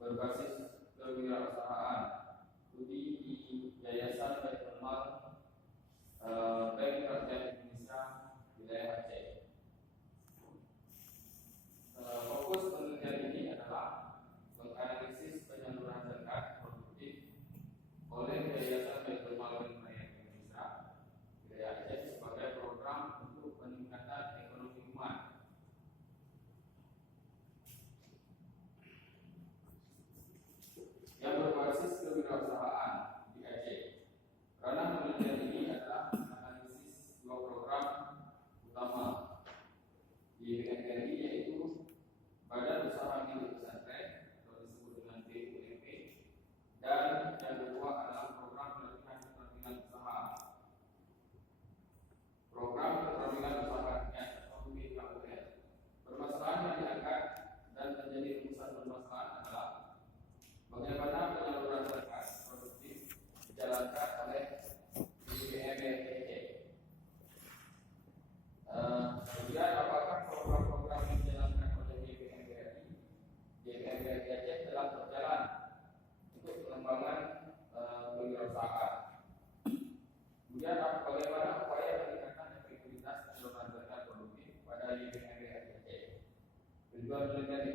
berbasis kewirausahaan studi di Yayasan Baitul Mal Bank Rakyat Indonesia wilayah Aceh. Fokus penelitian ini adalah menganalisis penyaluran zakat produktif oleh Yayasan Baitul Mal Bank Rakyat Indonesia wilayah Aceh sebagai program untuk peningkatan ekonomi umat yang berbasis kewirausahaan di Aceh. Ranah penelitian ini adalah menganalisis dua program utama di BNRI, yaitu Badan Usaha Milik Pesantren atau disebut dengan BUMP, dan yang kedua adalah program pelatihan keterampilan usaha. Program keterampilan usaha atau PKUR. Permasalahan yang diangkat dan menjadi rumusan permasalahan adalah bagaimana penyaluran zakat produktif dijalankan oleh BUMP. Kemudian apakah program-program yang dijalankan oleh BUMP Aceh telah berjalan untuk pengembangan kewirausahaan? Kemudian bagaimana upaya peningkatan efektivitas penyaluran zakat produktif pada BUMP Aceh? Tujuan penelitian